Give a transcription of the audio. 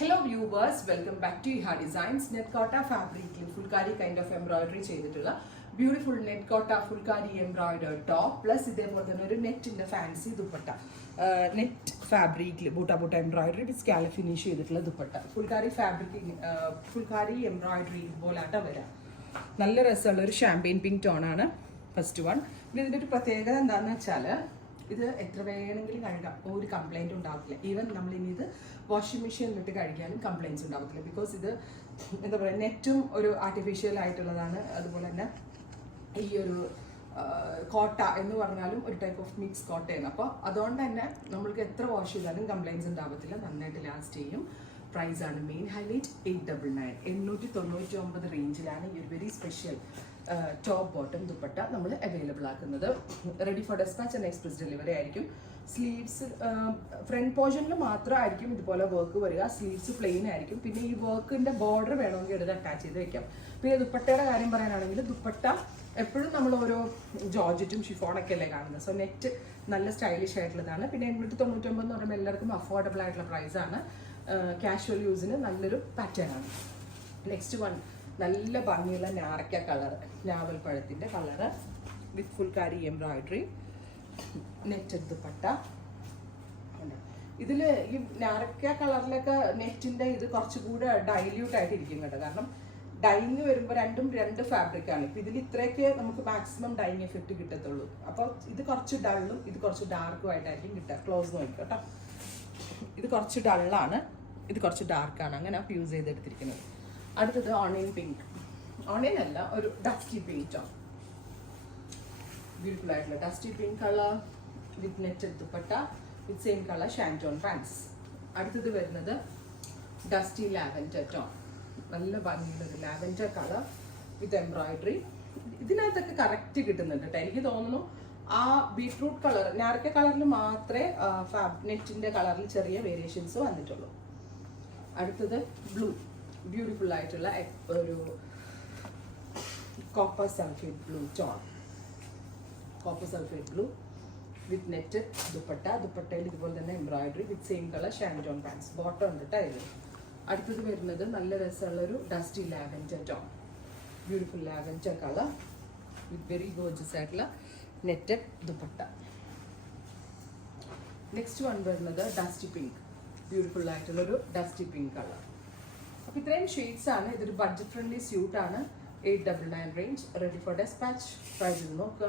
Hello viewers, welcome back to Iha Designs. Netcotta fabric fulkari kind of embroidery ചെയ്തിട്ടുള്ള beautiful netcotta fulkari embroidered top plus ഇതേപോലെ തന്നെ ഒരു നെറ്റിന്റെ fancy dupatta net ഫാബ്രിക്കിൽ ബൂട്ട embroidery വിത്ത് scallop finish ചെയ്തിട്ടുള്ള dupatta phulkari embroidery ഇതുപോലാട്ട വരാം. നല്ല രസമുള്ള ഒരു ഷാമ്പെയിൻ പിങ്ക് ടോൺ ആണ് ഫസ്റ്റ് വൺ. പിന്നെ ഇതിൻ്റെ ഒരു പ്രത്യേകത എന്താണെന്ന് വെച്ചാൽ ഇത് എത്ര വേണമെങ്കിലും കഴുകാം, ഒരു കംപ്ലൈൻറ്റ് ഉണ്ടാവത്തില്ല. ഈവൻ നമ്മൾ ഇനി ഇത് വാഷിംഗ് മെഷീനിലിട്ട് കഴുകിയാലും കംപ്ലൈൻറ്റ്സ് ഉണ്ടാവത്തില്ല. ബിക്കോസ് ഇത് എന്താ പറയുക, നെറ്റും ഒരു ആർട്ടിഫിഷ്യൽ ആയിട്ടുള്ളതാണ്. അതുപോലെ തന്നെ ഈ ഒരു കോട്ട എന്ന് പറഞ്ഞാലും ഒരു ടൈപ്പ് ഓഫ് മിക്സ് കോട്ടയാണ്. അപ്പോൾ അതുകൊണ്ട് തന്നെ നമ്മൾക്ക് എത്ര വാഷ് ചെയ്താലും കംപ്ലൈൻറ്റ്സ് ഉണ്ടാവത്തില്ല, നന്നായിട്ട് ലാസ്റ്റ് ചെയ്യും. പ്രൈസാണ് മെയിൻ ഹൈലൈറ്റ്. 899 899 റേഞ്ചിലാണ് ഈ ഒരു very special top bottom dupatta നമ്മൾ അവൈലബിൾ ആക്കുന്നത്. Ready for despatch and express delivery ആയിരിക്കും. സ്ലീവ്സ് ഫ്രണ്ട് പോർഷനിൽ മാത്രമായിരിക്കും ഇതുപോലെ വർക്ക് വരിക. സ്ലീവ്സ് പ്ലെയിൻ ആയിരിക്കും. പിന്നെ ഈ വർക്കിന്റെ ബോർഡർ വേണമെങ്കിൽ എടുത്ത് അറ്റാച്ച് ചെയ്ത് വെക്കാം. പിന്നെ ദുപ്പട്ടയുടെ കാര്യം പറയാനാണെങ്കിൽ ദുപ്പട്ട എപ്പോഴും നമ്മൾ ഓരോ ജോർജറ്റും ഷിഫോണൊക്കെ അല്ലേ കാണുന്നത്. സോ നെറ്റ് നല്ല സ്റ്റൈലിഷ് ആയിട്ടുള്ളതാണ്. പിന്നെ 899 എന്ന് പറയുമ്പോൾ എല്ലാവർക്കും അഫോർഡബിൾ ആയിട്ടുള്ള പ്രൈസാണ്. കാഷ്വൽ യൂസിന് നല്ലൊരു പാറ്റേൺ ആണ്. നെക്സ്റ്റ് വൺ നല്ല ഭംഗിയുള്ള ഞാറക്ക കളർ, ഞാവൽ പഴത്തിൻ്റെ കളറ് വിത്ത് ഫുൾക്കാരി എംബ്രോയിഡറി നെറ്റഡ് ദുപ്പട്ട. ഇതിൽ ഈ ഞാറക്ക കളറിലൊക്കെ നെറ്റിൻ്റെ ഇത് കുറച്ചുകൂടെ ഡൈല്യൂട്ട് ആയിട്ട് ഇരിക്കും കേട്ടോ. കാരണം ഡൈങ് വരുമ്പോൾ രണ്ടും രണ്ട് ഫാബ്രിക്കാണ്. ഇപ്പം ഇതിൽ ഇത്രയൊക്കെ നമുക്ക് മാക്സിമം ഡൈങ് എഫക്റ്റ് കിട്ടത്തുള്ളൂ. അപ്പോൾ ഇത് കുറച്ച് ഡള്ളും ഇത് കുറച്ച് ഡാർക്കും ആയിട്ടായിരിക്കും കിട്ടുക. ക്ലോസ് നോക്കി കേട്ടോ. ഇത് കുറച്ച് ഡള്ളാണ്, ഇത് കുറച്ച് ഡാർക്കാണ്. അങ്ങനെ യൂസ് ചെയ്തെടുത്തിരിക്കുന്നത്. അടുത്തത് ഓണിയൻ പിങ്ക്, ഓണിയൻ അല്ല, ഒരു ഡസ്റ്റി പിങ്ക് ടോൺ. ബ്യൂട്ടിഫുൾ ആയിട്ടുള്ള dusty pink colour with netted dupatta with same colour shantoon pants. അടുത്തത് വരുന്നത് ഡസ്റ്റി ലാവൻഡർ ടോൺ, നല്ല ഭംഗിയുള്ളൊരു ലാവൻഡർ കളർ വിത്ത് എംബ്രോയിഡറി. ഇതിനകത്തൊക്കെ കറക്റ്റ് കിട്ടുന്നുണ്ട് കേട്ടോ. എനിക്ക് തോന്നുന്നു ആ ബീട്രൂട്ട് കളർ ഞാറക്ക കളറിൽ മാത്രമേ നെറ്റിൻ്റെ കളറിൽ ചെറിയ വേരിയേഷൻസ് വന്നിട്ടുള്ളൂ. അടുത്തത് ബ്ലൂ, ബ്യൂട്ടിഫുൾ ആയിട്ടുള്ള ഒരു copper sulphate blue tone. Copper sulphate blue with net dupatta. ദുപ്പട്ടയിൽ ഇതുപോലെ തന്നെ embroidery with same colour shantoon pants. Bottom ഉണ്ട് കേട്ടോ ഇതിൽ. അടുത്തത് വരുന്നത് നല്ല രസമുള്ളൊരു dusty lavender tone, beautiful lavender colour with very gorgeous ആയിട്ടുള്ള നെറ്റഡ് ദുപ്പട്ട. നെക്സ്റ്റ് വൺ വരുന്നത് ഡസ്റ്റി പിങ്ക്, ബ്യൂട്ടിഫുൾ ആയിട്ടുള്ളൊരു ഡസ്റ്റി പിങ്ക് കളർ. അപ്പോൾ ഇത്രയും ഷെയ്ഡ്സ് ആണ്. ഇതൊരു ബഡ്ജറ്റ് ഫ്രണ്ട്ലി സ്യൂട്ടാണ്. 899 range. Ready for dispatch. Try ചെയ്ത് നോക്കുക.